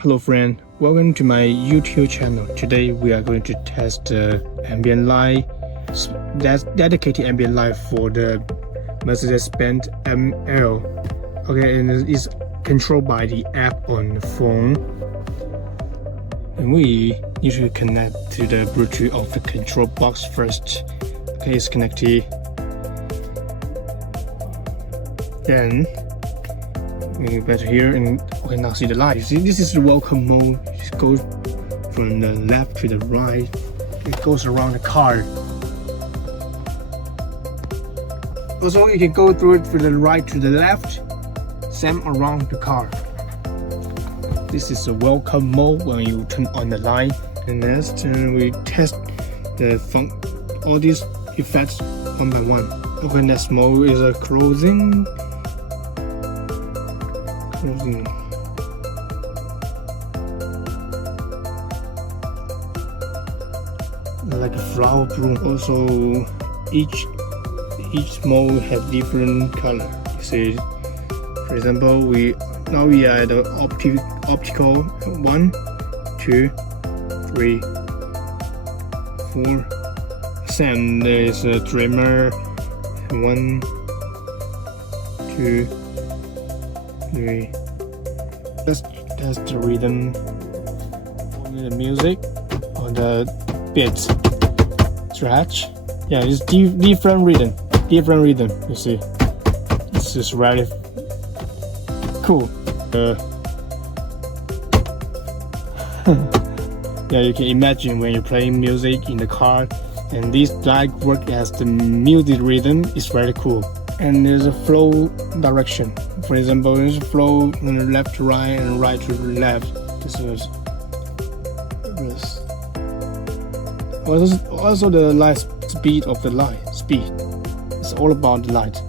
Hello friend, welcome to my YouTube channel. Today we are going to test the ambient light, that's dedicated ambient light for the Mercedes-Benz ML. Okay, and it's controlled by the app on the phone. And we need to connect to the Bluetooth of the control box first. Okay, it's connected. Then we better here and okay, now see the light. You see, this is the welcome mode. It goes from the left to the right. It goes around the car. Also, you can go through it from the right to the left, same around the car. This is a welcome mode when you turn on the light. And next, we test all these effects one by one. Okay, next mode is a closing. Like a flower bloom. Also, each mode have different color. You see, for example, we are at the optical 1, 2, 3, 4. Same, there is a trimmer 1, 2, 3. That's the rhythm, the music, or the beats, scratch. Yeah, it's different rhythm. You see, this is really cool. Yeah, you can imagine when you're playing music in the car, and this light work as the music rhythm is very cool. And there's a flow direction. For example, there's a flow from the left to right and right to the left. This is also the light speed of the light. It's all about the light.